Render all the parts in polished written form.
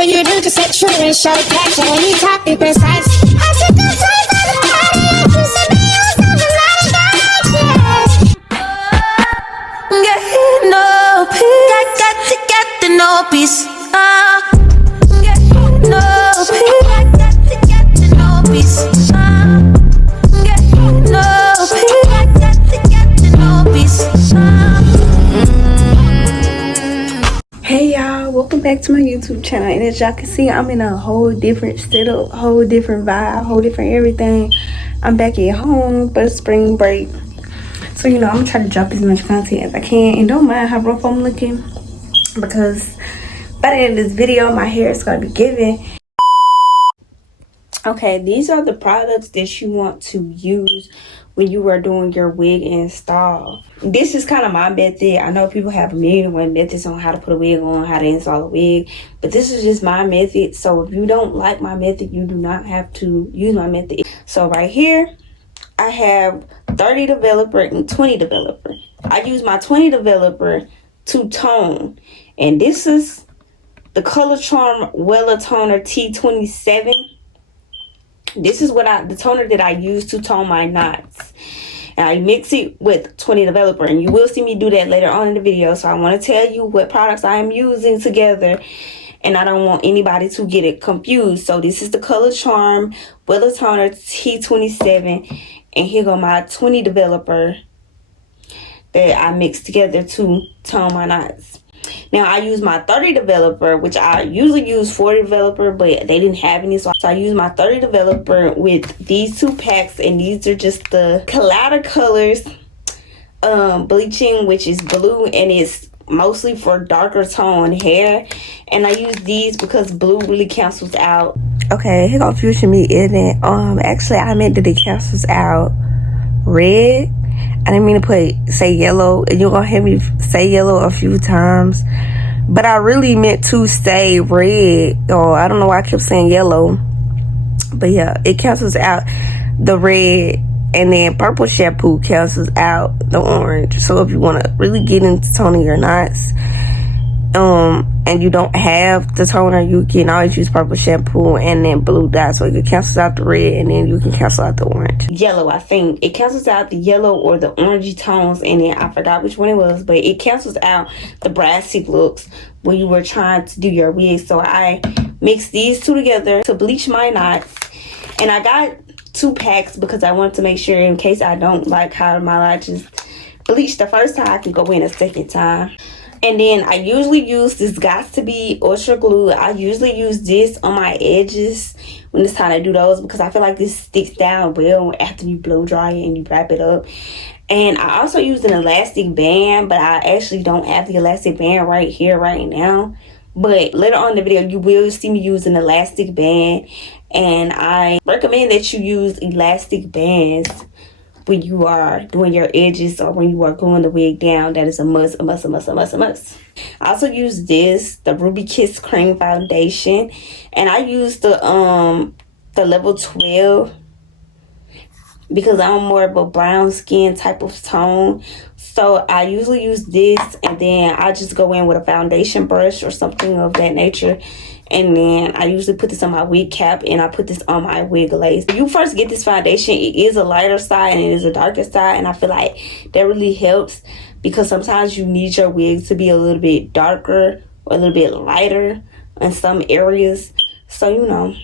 whatever you do, just set true and show passion. When you talk, be precise. I took a flight for the party, I do something else, nothing like that. Get no peace. Got the no peace. Get no peace. Got the no peace. Get no peace. Got the no peace. Hey y'all, welcome back to my YouTube channel. And as y'all can see, I'm in a whole different setup, whole different vibe, whole different everything. I'm back at home for spring break. So, I'm gonna try to drop as much content as I can. And don't mind how rough I'm looking, because by the end of this video, my hair is gonna be giving. Okay, these are the products that you want to use when you are doing your wig install. This is kind of my method. I know people have a million and one methods on how to put a wig on, how to install a wig, but this is just my method. So if you don't like my method, you do not have to use my method. So right here, I have 30 developer and 20 developer. I use my 20 developer to tone, and this is the Color Charm Wella Toner T27. This is the toner that I use to tone my knots. And I mix it with 20 developer, and you will see me do that later on in the video. So I want to tell you what products I am using together, and I don't want anybody to get it confused. So this is the Color Charm Wella Toner T27, and here go my 20 developer that I mixed together to tone my knots. Now I use my 30 developer, which I usually use 40 developer, but they didn't have any, so I use my 30 developer with these two packs, and these are just the Collider Colors Bleaching, which is blue, and it's mostly for darker tone hair. And I use these because blue really cancels out. Okay, here go Fusion Me, isn't it? Actually, I meant that it cancels out red. I didn't mean to say yellow, and you're gonna hear me say yellow a few times, but I really meant to say red, or I don't know why I kept saying yellow. But yeah, it cancels out the red, and then purple shampoo cancels out the orange. So if you want to really get into toning your knots, and you don't have the toner, you can always use purple shampoo and then blue dye, so it can cancel out the red, and then you can cancel out the orange. Yellow, I think it cancels out the yellow or the orangey tones, and then I forgot which one it was, but it cancels out the brassy looks when you were trying to do your wig. So I mixed these two together to bleach my knots, and I got 2 packs because I wanted to make sure, in case I don't like how my lashes bleach the first time, I can go in a second time. And then I usually use this Got to Be Ultra Glue. I usually use this on my edges when it's time to do those, because I feel like this sticks down well after you blow dry it and you wrap it up. And I also use an elastic band, but I actually don't have the elastic band right here, right now. But later on in the video, you will see me use an elastic band. And I recommend that you use elastic bands when you are doing your edges or when you are gluing the wig down. That is a must, a must, a must, a must, a must. I also use the Ruby Kiss Cream Foundation, and I use the level 12 because I'm more of a brown skin type of tone. So I usually use this, and then I just go in with a foundation brush or something of that nature. And then I usually put this on my wig cap, and I put this on my wig lace. When you first get this foundation, it is a lighter side and it is a darker side. And I feel like that really helps, because sometimes you need your wigs to be a little bit darker or a little bit lighter in some areas. So,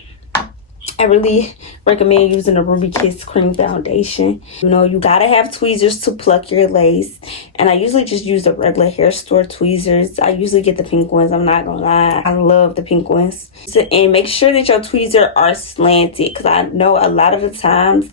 I really recommend using the Ruby Kiss Cream Foundation. You gotta have tweezers to pluck your lace. And I usually just use the regular hair store tweezers. I usually get the pink ones, I'm not gonna lie. I love the pink ones. And make sure that your tweezers are slanted, because I know a lot of the times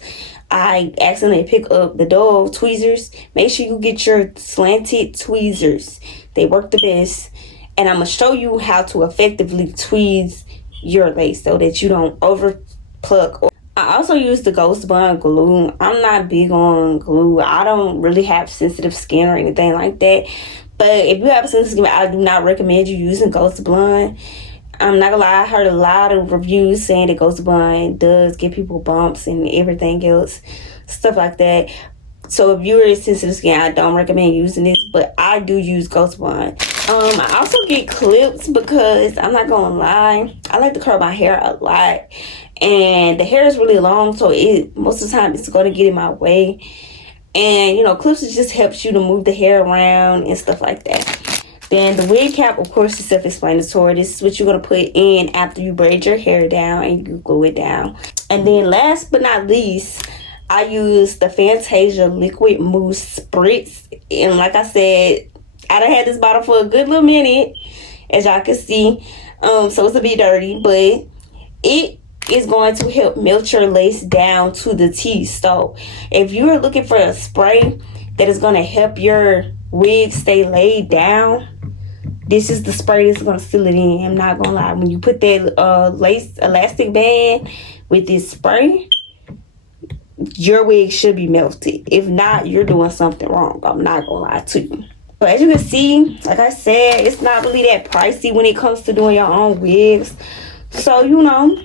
I accidentally pick up the Dove tweezers. Make sure you get your slanted tweezers. They work the best. And I'm gonna show you how to effectively tweeze your lace so that you don't over pluck. I also use the Ghost Bond glue. I'm not big on glue. I don't really have sensitive skin or anything like that. But if you have a sensitive skin, I do not recommend you using Ghost Bond. I'm not gonna lie, I heard a lot of reviews saying that Ghost Bond does give people bumps and everything else, stuff like that. So if you're sensitive skin, I don't recommend using this, but I do use Ghost Bond. I also get clips because I'm not gonna lie, I like to curl my hair a lot, and the hair is really long, so it most of the time it's gonna get in my way. And you know, clips just helps you to move the hair around and stuff like that. Then the wig cap, of course, is self-explanatory. This is what you're gonna put in after you braid your hair down and you glue it down. And then last but not least, I use the Fantasia Liquid Mousse Spritz. And like I said, I done had this bottle for a good little minute, as y'all can see. So it's a bit dirty, but it is going to help melt your lace down to the T. So if you're looking for a spray that is going to help your wig stay laid down, this is the spray that's going to seal it in. I'm not going to lie. When you put that lace elastic band with this spray, your wig should be melted. If not, you're doing something wrong. I'm not going to lie to you. So as you can see, like I said, it's not really that pricey when it comes to doing your own wigs. So, you know,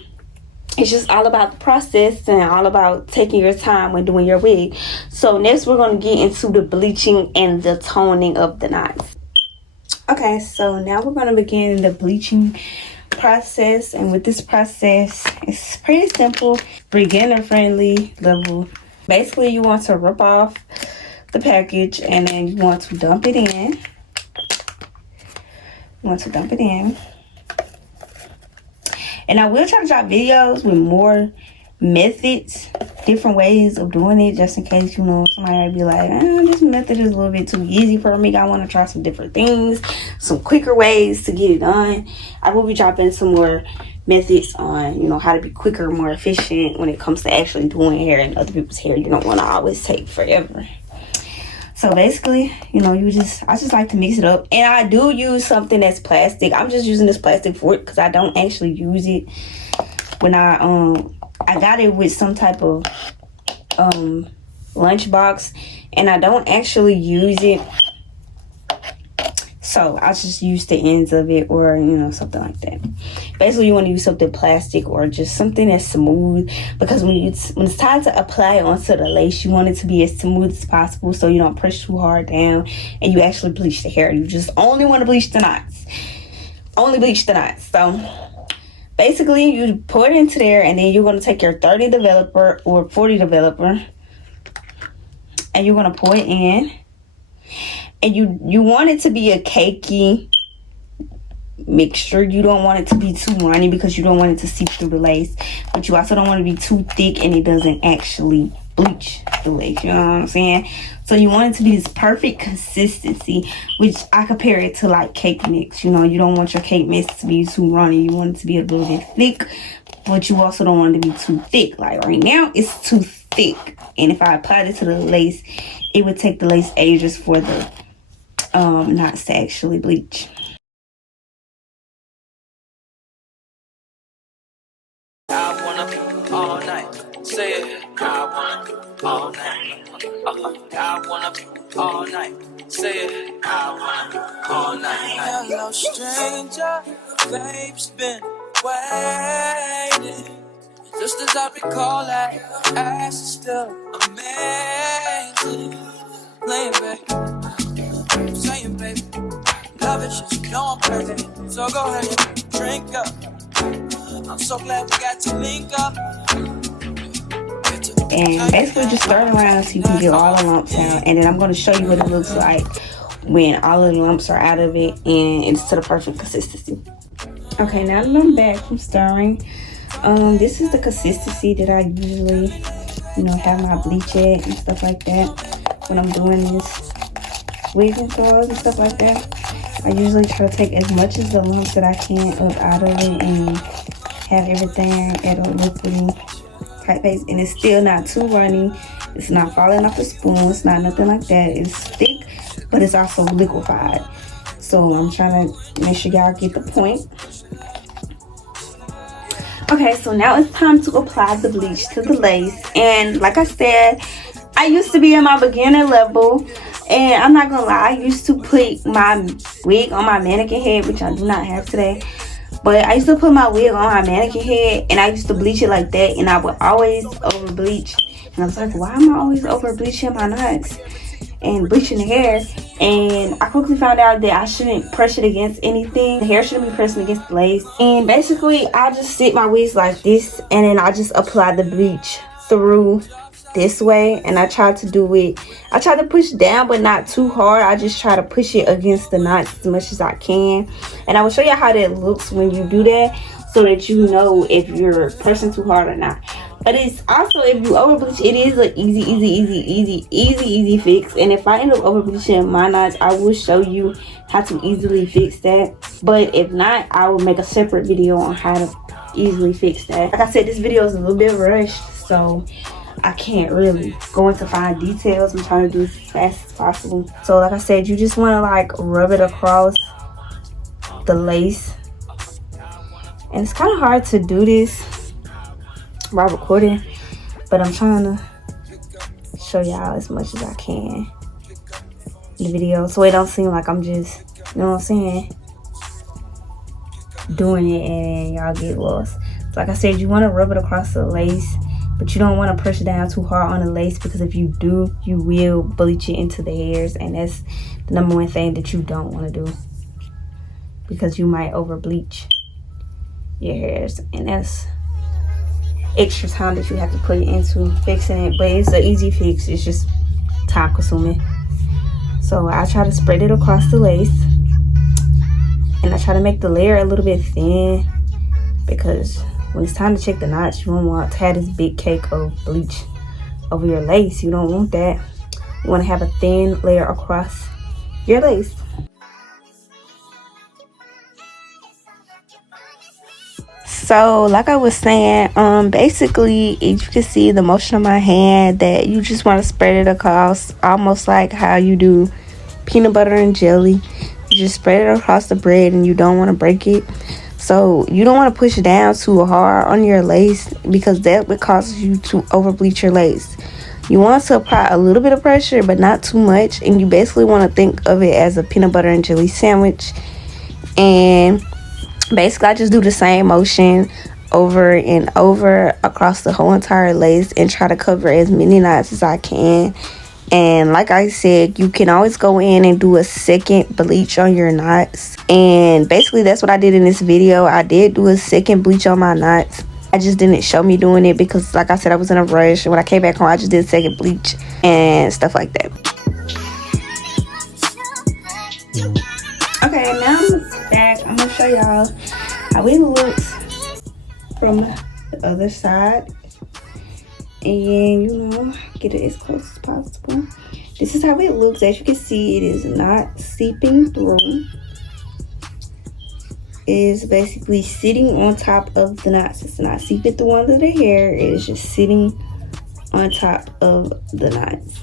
it's just all about the process and all about taking your time when doing your wig. So next we're going to get into the bleaching and the toning of the knots. Okay, so now we're going to begin the bleaching process. And with this process, it's pretty simple, beginner friendly level. Basically, you want to rip off the package and then you want to dump it in. And I will try to drop videos with more methods, different ways of doing it, just in case, you know, somebody might be like, this method is a little bit too easy for me. I want to try some different things, some quicker ways to get it done. I will be dropping some more methods on, you know, how to be quicker, more efficient when it comes to actually doing hair and other people's hair. You don't want to always take forever. So basically, you know, I just like to mix it up. And I do use something that's plastic. I'm just using this plastic for it because I don't actually use it. When I got it with some type of lunchbox, and I don't actually use it. So I just use the ends of it, or, you know, something like that. Basically, you want to use something plastic or just something that's smooth, because when it's time to apply it onto the lace, you want it to be as smooth as possible so you don't press too hard down and you actually bleach the hair. You just only want to bleach the knots. Only bleach the knots. So basically, you pour it into there, and then you're going to take your 30 developer or 40 developer, and you're going to pour it in. And you want it to be a cakey mixture. You don't want it to be too runny because you don't want it to seep through the lace. But you also don't want it to be too thick and it doesn't actually bleach the lace. You know what I'm saying? So you want it to be this perfect consistency, which I compare it to like cake mix. You know, you don't want your cake mix to be too runny. You want it to be a little bit thick, but you also don't want it to be too thick. Like right now, it's too thick. And if I applied it to the lace, it would take the lace ages for the knots to actually bleach. I wanna all night. Say it. I wanna all night. I wanna all night. Say it. I wanna all night. Hello, stranger. Babe's been waiting. Just as I recall that ass is still amazing. Playing, baby. Saying, baby. Love it, shit, you know I'm crazy. So go ahead and drink up. I'm so glad we got to link up. And basically just stir it around so you can get all the lumps out. And then I'm going to show you what it looks like when all of the lumps are out of it and it's to the perfect consistency. Okay, now that I'm back from stirring, this is the consistency that I usually, you know, have my bleach at and stuff like that when I'm doing this wig installs and stuff like that. I usually try to take as much as the lumps that I can up out of it and have everything at a liquidy type base. And it's still not too runny. It's not falling off the spoon. It's not nothing like that. It's thick, but it's also liquefied. So I'm trying to make sure y'all get the point. Okay, so now it's time to apply the bleach to the lace. And like I said, I used to be in my beginner level. And I'm not gonna lie, I used to put my wig on my mannequin head, which I do not have today. But I used to put my wig on my mannequin head, and I used to bleach it like that. And I would always over bleach. And I was like, why am I always over bleaching my knots? and bleaching the hair, and I quickly found out that I shouldn't press it against anything. The hair shouldn't be pressing against the lace. And basically I just sit my wigs like this, and then I just apply the bleach through this way, and I try to push down but not too hard. I just try to push it against the knots as much as I can, and I will show you how that looks when you do that, so that you know if you're pressing too hard or not. But it's also, if you over bleach, it is an easy fix. And if I end up over bleaching my knots, I will show you how to easily fix that. But if not, I will make a separate video on how to easily fix that. Like I said, this video is a little bit rushed, so I can't really go into fine details. I'm trying to do it as fast as possible. So like I said, you just want to like rub it across the lace. And it's kind of hard to do this while recording, but I'm trying to show y'all as much as I can in the video, so it don't seem like I'm just, you know what I'm saying, doing it and y'all get lost. So like I said, you want to rub it across the lace, but you don't want to push it down too hard on the lace, because if you do, you will bleach it into the hairs, and that's the number one thing that you don't want to do, because you might over bleach your hairs, and that's extra time that you have to put into fixing it. But it's an easy fix, it's just time consuming. So I try to spread it across the lace, and I try to make the layer a little bit thin, because when it's time to check the knots, you don't want to have this big cake of bleach over your lace. You don't want that. You want to have a thin layer across your lace. So like I was saying, basically, if you can see the motion of my hand, that you just want to spread it across, almost like how you do peanut butter and jelly. You just spread it across the bread, and you don't want to break it. So you don't want to push it down too hard on your lace, because that would cause you to over bleach your lace. You want to apply a little bit of pressure, but not too much, and you basically want to think of it as a peanut butter and jelly sandwich. And basically, I just do the same motion over and over across the whole entire lace, and try to cover as many knots as I can. And like I said, you can always go in and do a second bleach on your knots. And basically, that's what I did in this video. I did do a second bleach on my knots. I just didn't show me doing it, because like I said, I was in a rush. And when I came back home, I just did a second bleach and stuff like that. Okay, now I'm back. I'm gonna show y'all how it looks from the other side, and you know, get it as close as possible. This is how it looks. As you can see, it is not seeping through. It is basically sitting on top of the knots. It's not seeping through under the hair. It is just sitting on top of the knots.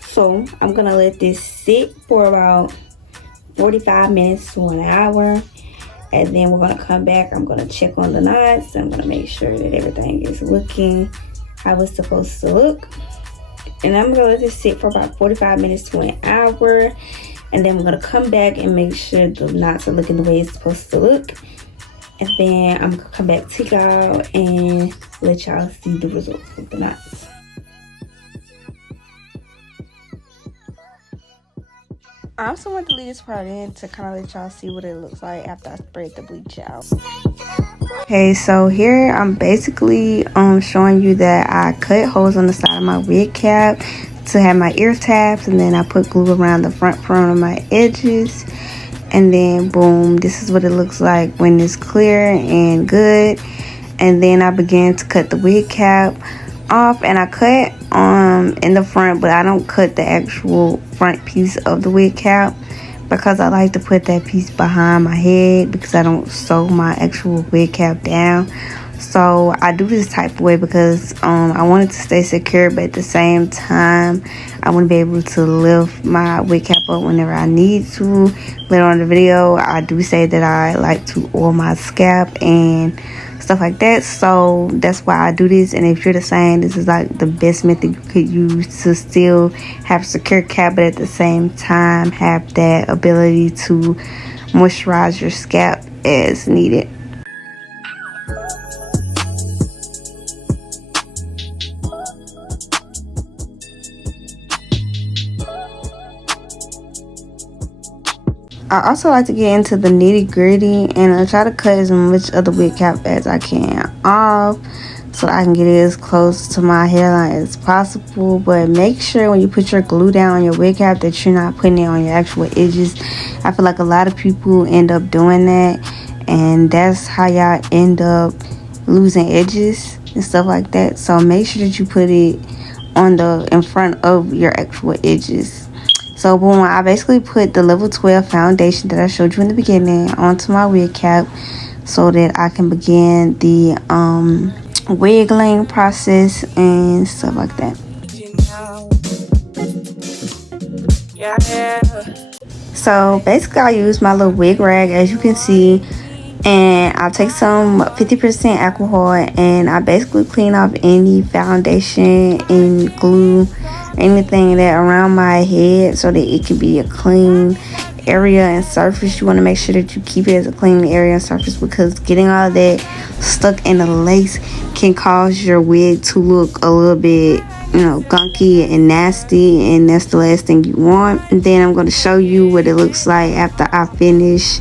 So I'm gonna let this sit for about 45 minutes to an hour, and then we're gonna come back. I'm gonna check on the knots. I'm gonna make sure that everything is looking how it's supposed to look, and I'm gonna let this sit for about 45 minutes to an hour, and then we're gonna come back and make sure the knots are looking the way it's supposed to look, and then I'm gonna come back to y'all and let y'all see the results of the knots. I also want to leave this part in to kind of let y'all see what it looks like after I spread the bleach out. Okay, so here I'm basically showing you that I cut holes on the side of my wig cap to have my ear tabs, and then I put glue around the front of my edges, and then boom, this is what it looks like when it's clear and good. And then I began to cut the wig cap off, and I cut in the front, but I don't cut the actual front piece of the wig cap, because I like to put that piece behind my head, because I don't sew my actual wig cap down. So I do this type of way because I want it to stay secure, but at the same time I want to be able to lift my wig cap up whenever I need to. Later on in the video, I do say that I like to oil my scalp and stuff like that, so that's why I do this. And if you're the same, this is like the best method you could use to still have secure cap, but at the same time have that ability to moisturize your scalp as needed. I also like to get into the nitty gritty, and I try to cut as much of the wig cap as I can off so I can get it as close to my hairline as possible. But make sure when you put your glue down on your wig cap that you're not putting it on your actual edges. I feel like a lot of people end up doing that, and that's how y'all end up losing edges and stuff like that. So make sure that you put it on the in front of your actual edges. So boom, I basically put the level 12 foundation that I showed you in the beginning onto my wig cap so that I can begin the wiggling process and stuff like that. So basically I use my little wig rag, as you can see, and I take some 50% alcohol and I basically clean off any foundation and glue, anything that around my head, so that it can be a clean area and surface. You want to make sure that you keep it as a clean area and surface, because getting all of that stuck in the lace can cause your wig to look a little bit, gunky and nasty, and that's the last thing you want. And then I'm going to show you what it looks like after I finish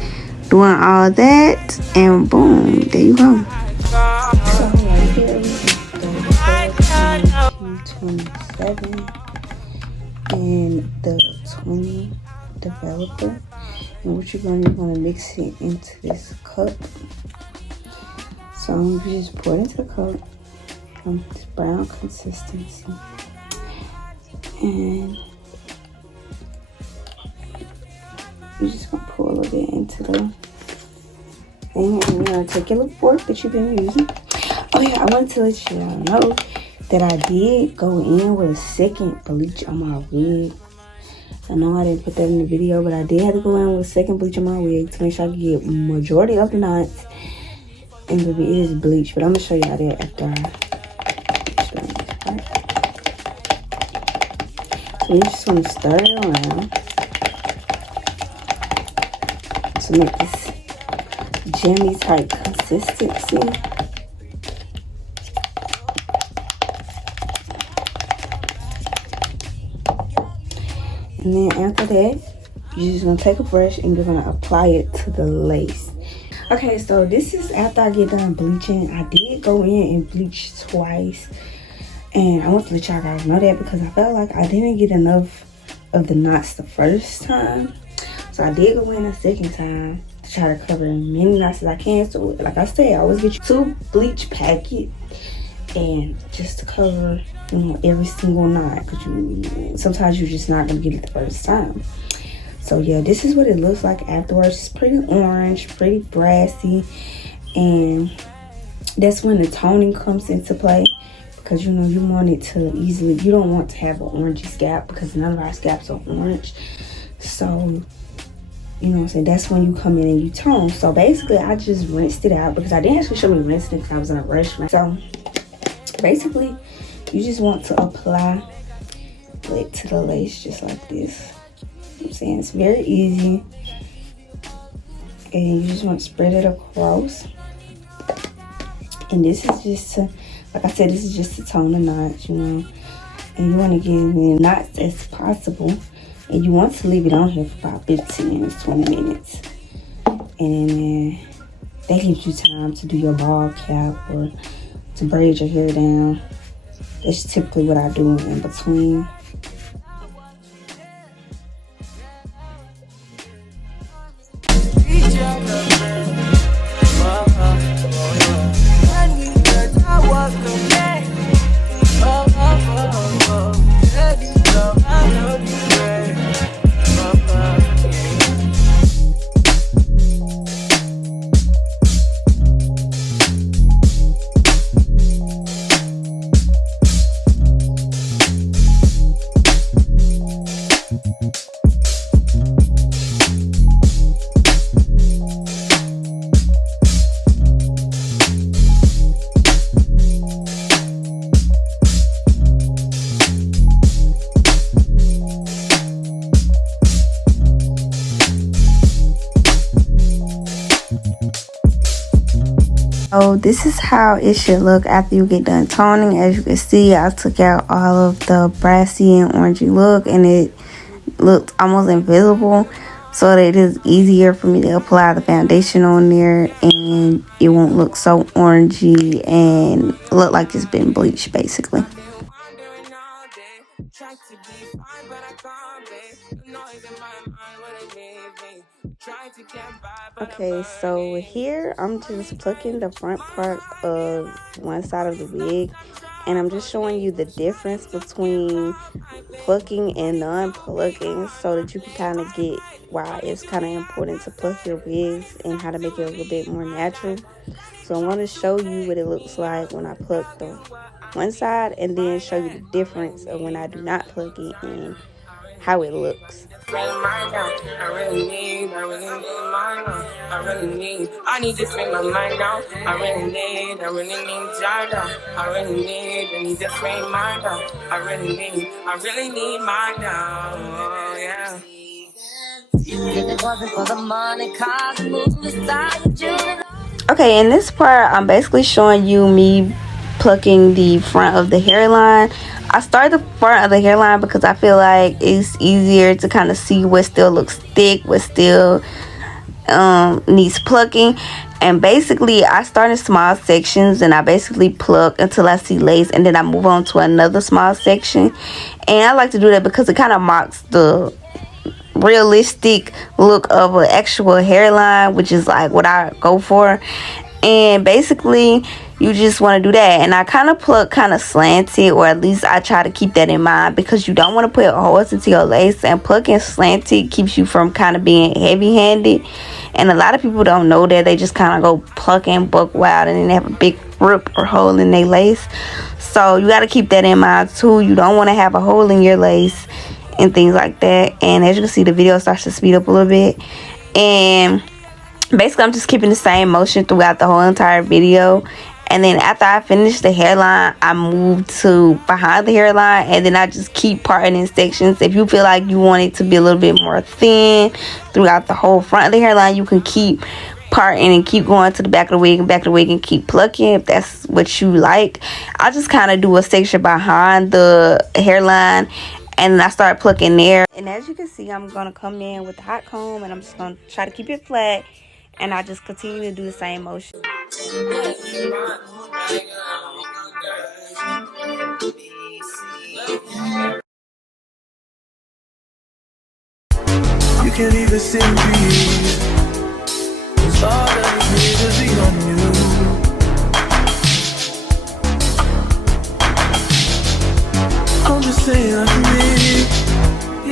doing all of that, and boom, there you go. So right here we can 27 and the 20 developer, and what you're gonna mix it into this cup. So you just pour it into the cup from this brown consistency, and you're just gonna pour a little bit into the thing, and you're gonna take your little fork that you've been using. Oh yeah, I wanted to let you all know that I did go in with a second bleach on my wig. I know I didn't put that in the video, but I did have to go in with a second bleach on my wig to make sure I could get majority of the knots. And baby, it is bleach, but I'm gonna show y'all that after I explain this part. So you just want to stir it around to make this jammy type consistency. And then after that, you're just gonna take a brush and you're gonna apply it to the lace. Okay, so this is after I get done bleaching. I did go in and bleach twice, and I want to let y'all guys know that because I felt like I didn't get enough of the knots the first time. So I did go in a second time to try to cover as many knots as I can. So like I said, I always get you 2 bleach packets, and just to cover every single knot, because sometimes you're just not gonna get it the first time. So yeah, this is what it looks like afterwards. It's pretty orange, pretty brassy, and that's when the toning comes into play, because you want it to easily, you don't want to have an orangey scalp because none of our scalps are orange. So you know what I'm saying, that's when you come in and you tone. So basically I just rinsed it out, because I didn't actually show me rinsing it because I was in a rush. So basically you just want to apply it to the lace just like this. You know what I'm saying, it's very easy, and you just want to spread it across. And this is just to, like I said, this is just to tone the knots, and you want to get as many knots as possible, and you want to leave it on here for about 15 minutes, 20 minutes, and then that gives you time to do your ball cap or to braid your hair down. That's typically what I do in between. So this is how it should look after you get done toning. As you can see, I took out all of the brassy and orangey look, and it looked almost invisible. so that it is easier for me to apply the foundation on there and it won't look so orangey and look like it's been bleached basically. Okay, so here I'm just plucking the front part of one side of the wig, and I'm just showing you the difference between plucking and non-plucking so that you can kind of get why it's kind of important to pluck your wigs and how to make it a little bit more natural. So I want to show you what it looks like when I pluck the one side and then show you the difference of when I do not pluck it and how it looks. I need to free my mind now. I really need Jada. I need to free my now. I really need mine now. Oh, yeah. Okay, in this part, I'm basically showing you me plucking the front of the hairline. I started the front of the hairline because I feel like it's easier to kind of see what still looks thick, what still needs plucking. And basically, I start in small sections and I basically pluck until I see lace, and then I move on to another small section. And I like to do that because it kind of mocks the realistic look of an actual hairline, which is like what I go for. And basically you just want to do that, and I kind of pluck kind of slanted, or at least I try to keep that in mind, because you don't want to put holes into your lace, and plucking slanted keeps you from kind of being heavy-handed. And a lot of people don't know that. They just kind of go plucking buck wild and then they have a big rip or hole in their lace. So you got to keep that in mind too. You don't want to have a hole in your lace and things like that. And as you can see, the video starts to speed up a little bit, and basically I'm just keeping the same motion throughout the whole entire video. And then after I finish the hairline, I move to behind the hairline, and then I just keep parting in sections. If you feel like you want it to be a little bit more thin throughout the whole front of the hairline, you can keep parting and keep going to the back of the wig and back of the wig and keep plucking if that's what you like. I just kind of do a section behind the hairline, and then I start plucking there. And as you can see, I'm going to come in with the hot comb, and I'm just going to try to keep it flat, and I just continue to do the same motion. You can't even see me. It's all that it needs to be on you. I'm just saying I need,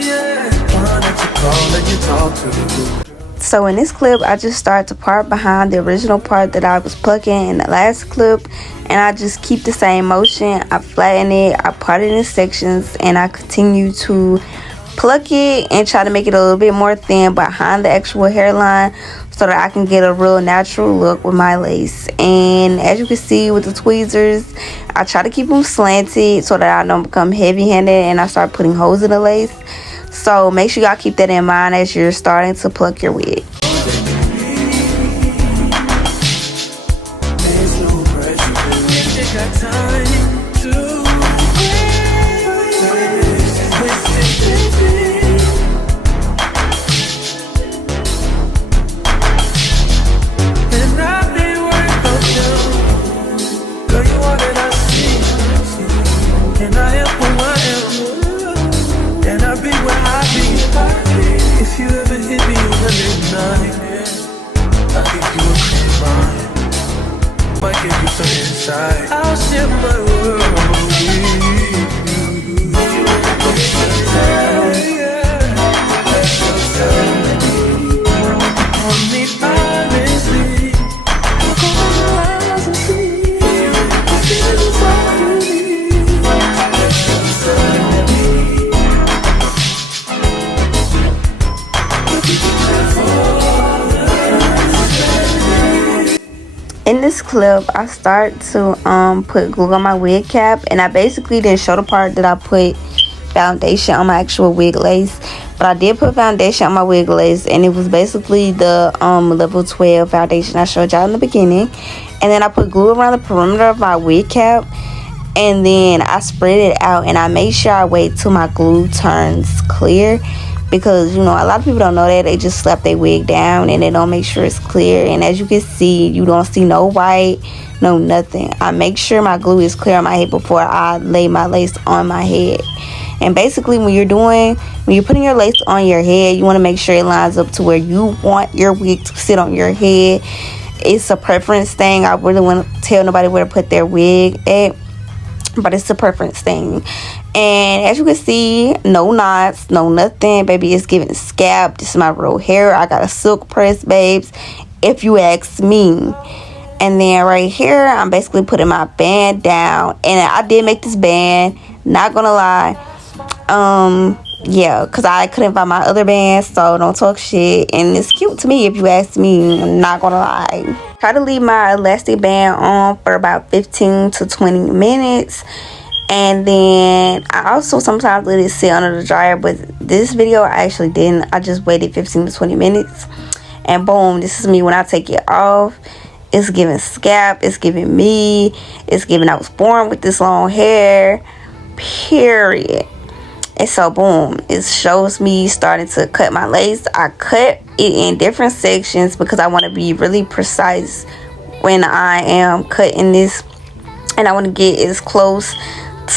yeah, one that you call and you talk to. So in this clip, I just start to part behind the original part that I was plucking in the last clip, and I just keep the same motion. I flatten it, I part it in sections, and I continue to pluck it and try to make it a little bit more thin behind the actual hairline so that I can get a real natural look with my lace. And as you can see with the tweezers, I try to keep them slanted so that I don't become heavy-handed and I start putting holes in the lace. So make sure y'all keep that in mind as you're starting to pluck your wig. I'll share my world with you. On me honestly, look over your eyes and see this is all you need. In this clip, I start to put glue on my wig cap, and I basically didn't show the part that I put foundation on my actual wig lace, but I did put foundation on my wig lace, and it was basically the level 12 foundation I showed y'all in the beginning. And then I put glue around the perimeter of my wig cap, and then I spread it out, and I made sure I wait till my glue turns clear, because you know a lot of people don't know that. They just slap their wig down and they don't make sure it's clear, and as you can see, you don't see no white, no nothing. I make sure my glue is clear on my head before I lay my lace on my head. And basically when you're putting your lace on your head, you want to make sure it lines up to where you want your wig to sit on your head. It's a preference thing. I really want to tell nobody where to put their wig at, but it's a preference thing. And as you can see, no knots, no nothing, baby. It's giving scalp. This is my real hair. I got a silk press, babes, if you ask me. And then right here, I'm basically putting my band down, and I did make this band, not gonna lie. Yeah, because I couldn't find my other band, so don't talk shit. And it's cute to me, if you ask me, I'm not gonna lie. Try to leave my elastic band on for about 15 to 20 minutes. And then I also sometimes let it sit under the dryer, but this video I actually didn't. I just waited 15 to 20 minutes. And boom, this is me when I take it off. It's giving scalp, it's giving me, it's giving I was born with this long hair, period. And so boom, it shows me starting to cut my lace. I cut it in different sections because I want to be really precise when I am cutting this, and I want to get as close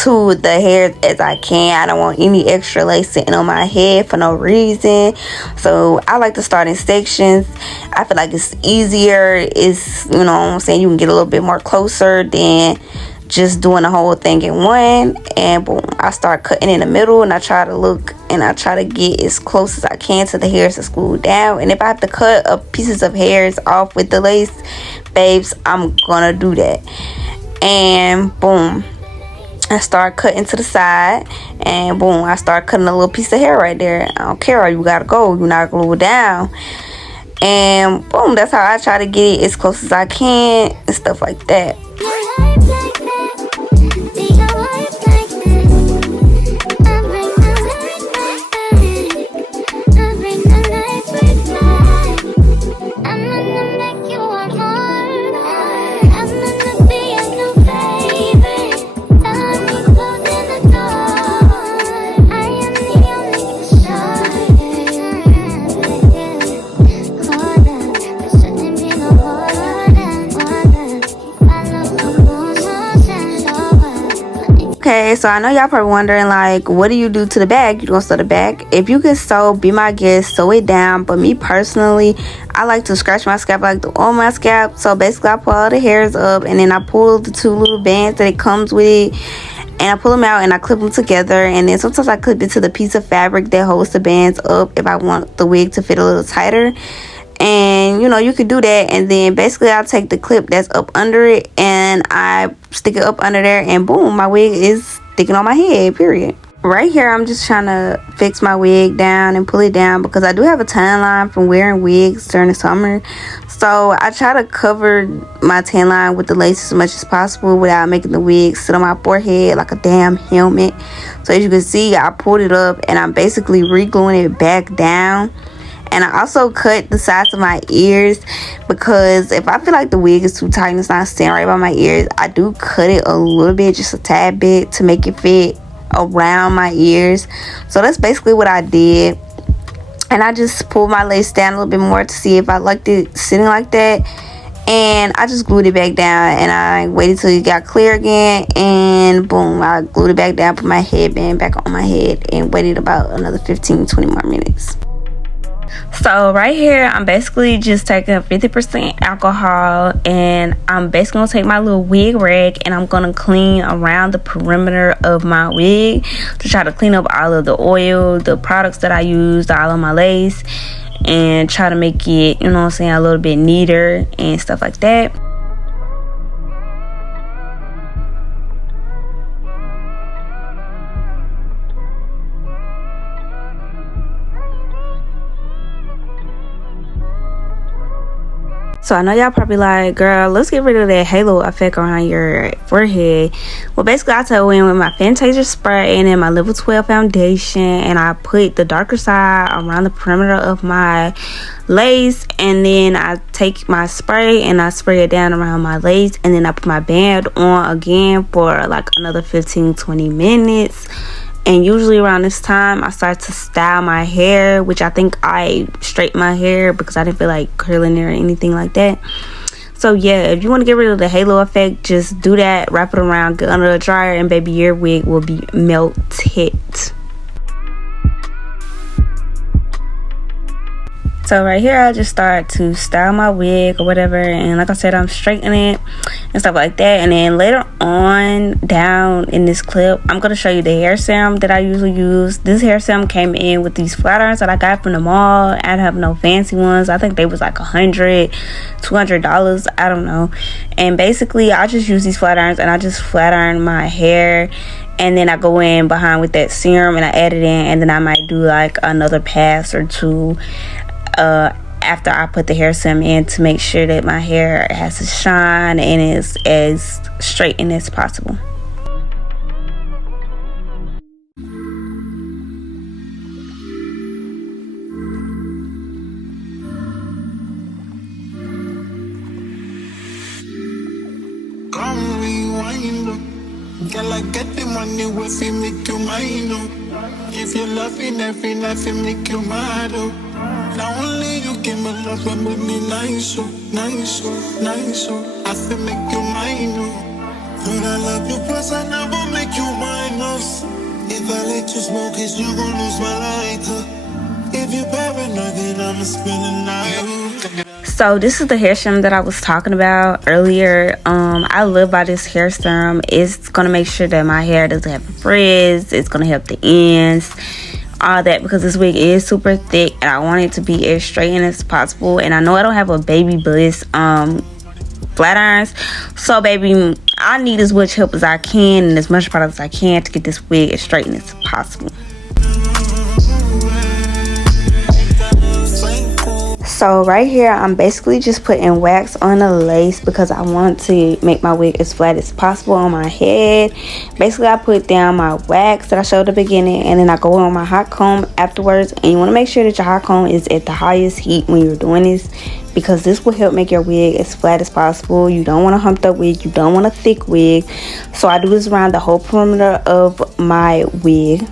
to the hair as I can. I don't want any extra lace sitting on my head for no reason. So I like to start in sections. I feel like it's easier. It's, you know what I'm saying, you can get a little bit more closer than just doing the whole thing in one. And boom, I start cutting in the middle, and I try to look and I try to get as close as I can to the hairs to glue down. And if I have to cut pieces of hairs off with the lace, babes, I'm gonna do that. And boom, I start cutting to the side, and boom, I start cutting a little piece of hair right there. I don't care, you gotta go, you're not glued down. And boom, that's how I try to get it as close as I can and stuff like that. Okay, so I know y'all probably wondering, like, what do you do to the back? You don't sew the back. If you can sew, be my guest, sew it down. But me personally, I like to scratch my scalp, I like to oil my scalp. So basically I pull all the hairs up, and then I pull the two little bands that it comes with, and I pull them out and I clip them together. And then sometimes I clip it to the piece of fabric that holds the bands up if I want the wig to fit a little tighter. And you know, you could do that. And then basically I'll take the clip that's up under it and I stick it up under there, and boom, my wig is sticking on my head, period. Right here, I'm just trying to fix my wig down and pull it down because I do have a tan line from wearing wigs during the summer. So I try to cover my tan line with the lace as much as possible without making the wig sit on my forehead like a damn helmet. So as you can see, I pulled it up and I'm basically re-gluing it back down. And I also cut the sides of my ears because if I feel like the wig is too tight and it's not staying right by my ears, I do cut it a little bit, just a tad bit, to make it fit around my ears. So that's basically what I did. And I just pulled my lace down a little bit more to see if I liked it sitting like that. And I just glued it back down, and I waited till it got clear again, and boom, I glued it back down, put my headband back on my head, and waited about another 15-20 more minutes. So right here, I'm basically just taking 50% alcohol, and I'm basically gonna take my little wig rag and I'm gonna clean around the perimeter of my wig to try to clean up all of the oil, the products that I used, all of my lace, and try to make it, you know what I'm saying, a little bit neater and stuff like that. So I know y'all probably like, girl, let's get rid of that halo effect around your forehead. Well, basically I go in with my Fantasia spray and then my level 12 foundation, and I put the darker side around the perimeter of my lace, and then I take my spray and I spray it down around my lace, and then I put my band on again for like another 15-20 minutes. And usually around this time I start to style my hair, which I think I straightened my hair because I didn't feel like curling it or anything like that. So yeah, if you want to get rid of the halo effect, just do that, wrap it around, get under the dryer, and baby, your wig will be melted. So right here I just start to style my wig or whatever, and like I said, I'm straightening it and stuff like that. And then later on down in this clip, I'm going to show you the hair serum that I usually use. This hair serum came in with these flat irons that I got from the mall. I didn't have no fancy ones. I think they was like $100-$200, I don't know. And basically I just use these flat irons and I just flat iron my hair, and then I go in behind with that serum and I add it in, and then I might do like another pass or two after I put the hair serum in to make sure that my hair has a shine and is as straightened as possible. Girl, I get the money if you make you mine, oh. If you're loving every night, you make you mad, oh. Now only you give me love and make me nice, oh, nice, oh, nice, oh. I feel make you mine, oh. When I love you, plus I never make you minus. If I let you smoke it, you gon' lose my lighter. If you paranoid, then I'ma spend the night. So this is the hair serum that I was talking about earlier. I live by this hair serum. It's gonna make sure that my hair doesn't have a frizz. It's gonna help the ends, all that, because this wig is super thick and I want it to be as straightened as possible. And I know I don't have a Baby Bliss flat irons, so baby, I need as much help as I can and as much product as I can to get this wig as straightened as possible. So right here I'm basically just putting wax on the lace because I want to make my wig as flat as possible on my head. Basically I put down my wax that I showed at the beginning, and then I go on my hot comb afterwards. And you want to make sure that your hot comb is at the highest heat when you're doing this, because this will help make your wig as flat as possible. You don't want a humped up wig, you don't want a thick wig. So I do this around the whole perimeter of my wig.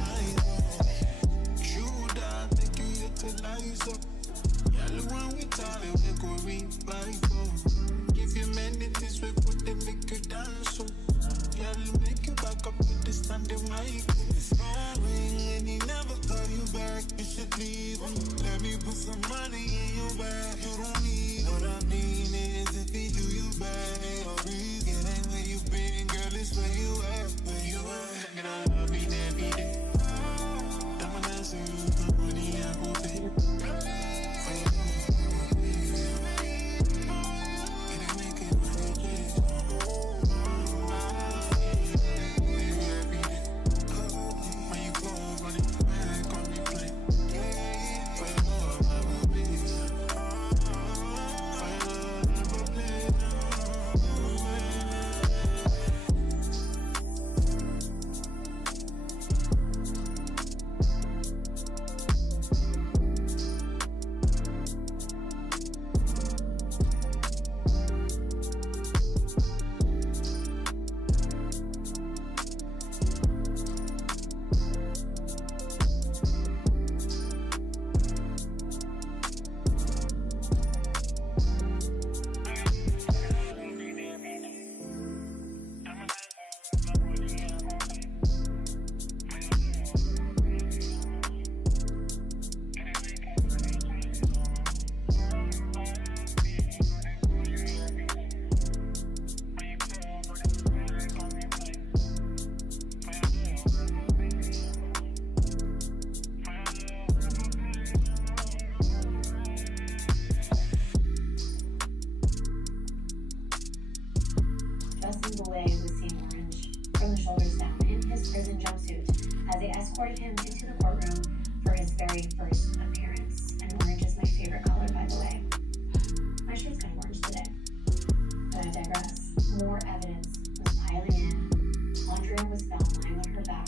from the shoulders down in his prison jumpsuit as they escorted him into the courtroom for his very first appearance. And orange is my favorite color, by the way. My shirt's kind of orange today. But I digress. More evidence was piling in. Andrea was found lying on her back.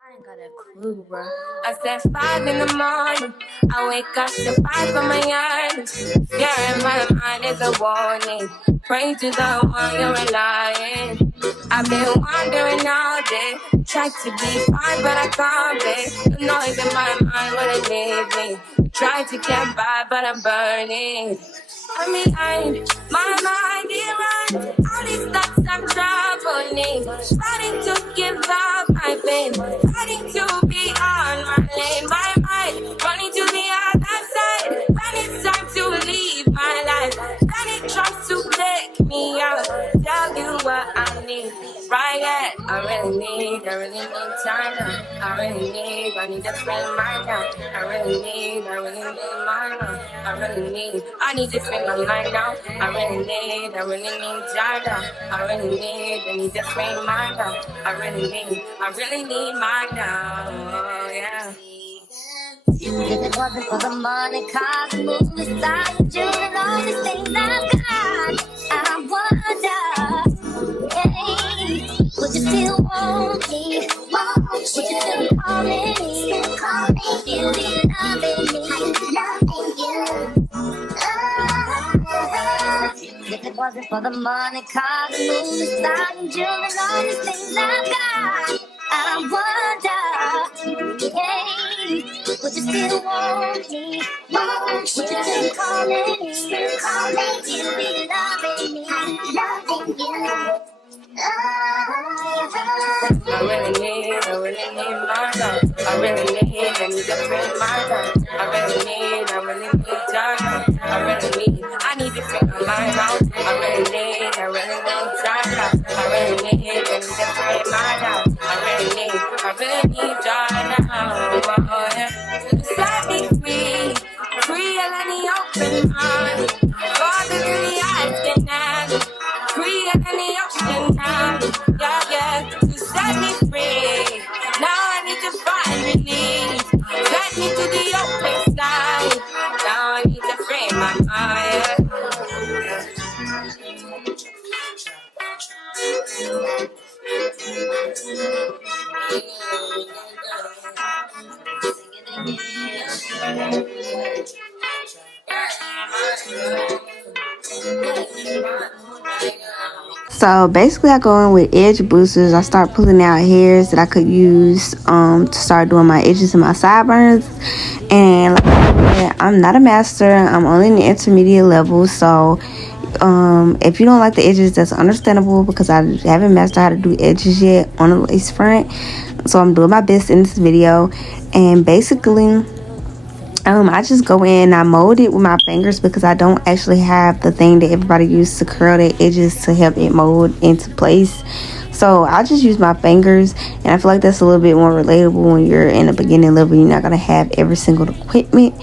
I ain't got a clue you, bro. I said 5 in the morning. I wake up to 5 for my eyes. Yeah, my mind is a warning. Pray to the one you're relying. I've been wandering all day. Tried to be fine, but I can't be. The noise in my mind wouldn't leave me. Tried to get by, but I'm burning. I'm behind, my mind it runs. All these thoughts I'm troubling. Starting to give up my pain. Starting to be on my lane. My mind running to the other side. When it's time to leave my life, then it tries to take me out. Tell you what I need. Right yet, I really need time now. I need to spend my now. I really need my now. I need to spend my mind now. I really need time now. I need to spend my now. I really need my now. Oh, yeah. If it wasn't for the money, cars, and movies, stars, and jewelry, and all these things I've got, I wonder, hey, would you still want me? Would you still call me? Still be loving me? If it wasn't for the money, cars, and movies, stars, and jewelry, and all these things I've got, I wonder, hey, would you still want me? Would you still call me? Still be loving me? I really need my love. I need to bring my love. I really need time. I need to bring my mind out. I really need time. I need to bring my love. I really need time now. Oh, yeah. Set me free and let me open mind. Farther than the eyes can handle. Free and let me open mind. Yeah, to set me free. Now I need to find relief. Set me to the open side. Now I need to free my mind. So basically I go in with edge boosters. I start pulling out hairs that I could use to start doing my edges and my sideburns. And like I said, I'm not a master. I'm only in the intermediate level. So if you don't like the edges, that's understandable, because I haven't mastered how to do edges yet on a lace front. So I'm doing my best in this video. And basically I just go in and I mold it with my fingers, because I don't actually have the thing that everybody uses to curl their edges to help it mold into place. So I just use my fingers, and I feel like that's a little bit more relatable when you're in a beginning level. You're not going to have every single equipment.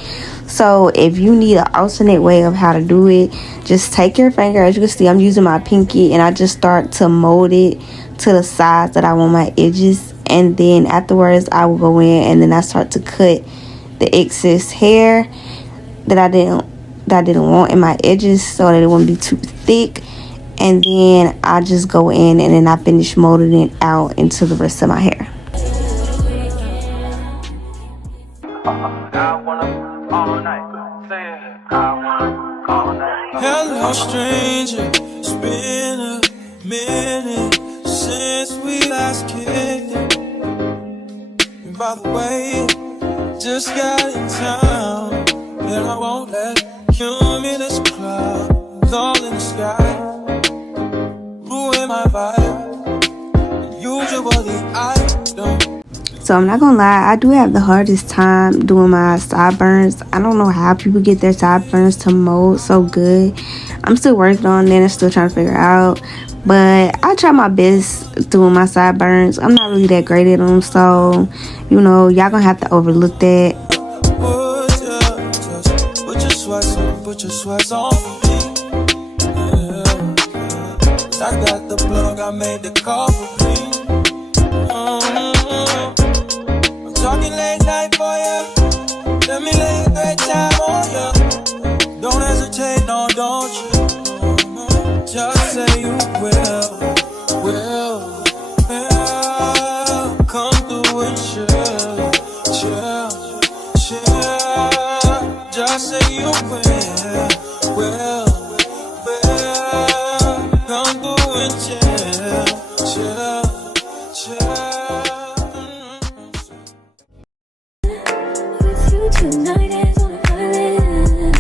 So if you need an alternate way of how to do it, just take your finger. As you can see, I'm using my pinky, and I just start to mold it to the size that I want my edges. And then afterwards I will go in and then I start to cut the excess hair that I didn't want in my edges, so that it wouldn't be too thick. And then I just go in and then I finish molding it out into the rest of my hair. Hello, stranger. It's been a minute since we last kicked it. And by the way, just got in town, and I won't let cumulus clouds all in the sky ruin my vibe. Usually I don't. So I'm not gonna lie, I do have the hardest time doing my sideburns. I don't know how people get their sideburns to mold so good. I'm still working on it and still trying to figure out, but I try my best doing my sideburns. I'm not really that great at them, so you know, y'all gonna have to overlook that. Put your sweats on for me. Yeah. I got the plug, I made the call for me. I'm talking late night for ya. Let me lay a great time on ya. Don't hesitate, no, don't you? Just say you will. Come through and chill. chill, chill. Just say you will, come through and chill, chill, chill. With you tonight is on an island.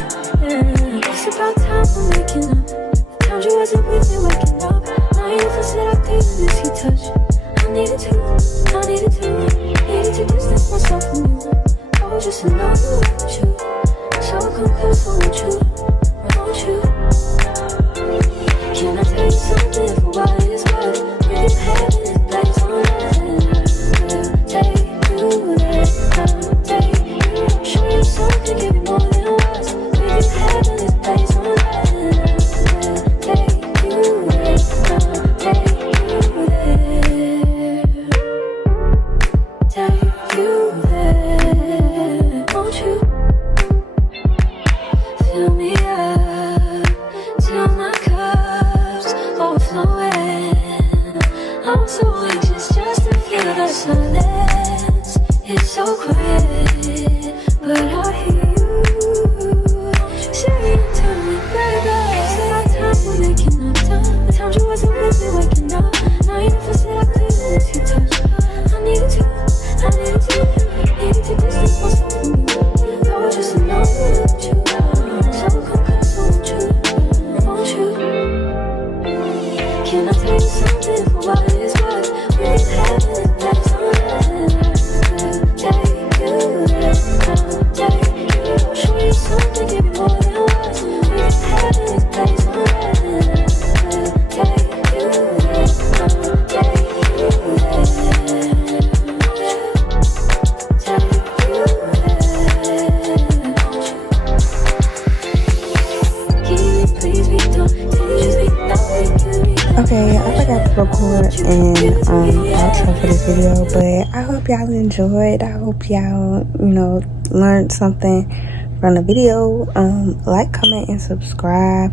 It's about time for making up. The times you wasn't with me waking up. Now you feel said I couldn't miss your touch. I needed to distance myself from you. I was just in love with you. So come close, won't you? Won't you? Can I tell you something for what it's worth? If you had this place on earth, I'll take you there. I'll take you. Show you something, give you more than words. If you had this place on earth, I'll take you there. I'll take you there. Take you there. Won't you? Fill me up till my cup's overflowing. I'm so anxious just to feel the silence. It's so quiet, but I hear you saying to me, baby. It's about time we're making up time. The times you wasn't with me waking up. Now you never said I couldn't miss your touch. I needed to distance myself from you. I was just in love with you. So come close, won't you? Won't you? Can I tell you something for what it's worth? We have this place on earth. I'll take you there. I'll take you. Show you something, give you more than words. We have this place on earth. I'll take you there. I'll take you there. Okay, I forgot to record an outro for this video, but I hope y'all enjoyed. I hope y'all, learned something from the video. Like, comment, and subscribe.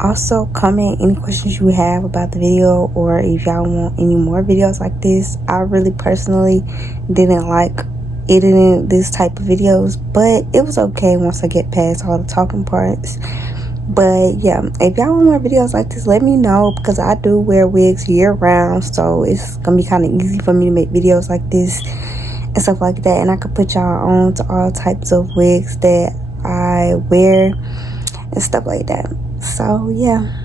Also, comment any questions you have about the video, or if y'all want any more videos like this. I really personally didn't like editing this type of videos, but it was okay once I get past all the talking parts. But yeah, if y'all want more videos like this, let me know, because I do wear wigs year round, so it's gonna be kind of easy for me to make videos like this and stuff like that, and I could put y'all on to all types of wigs that I wear and stuff like that. So yeah.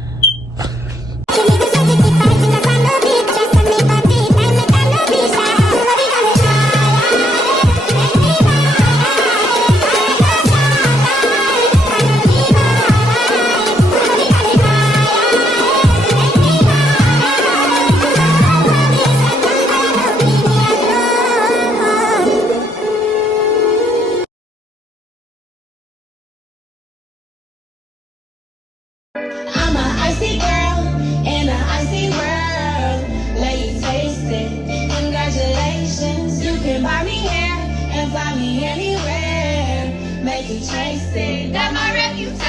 I'm an icy girl in an icy world. Let you taste it. Congratulations, you can buy me here and find me anywhere. Make you taste it. Got my reputation.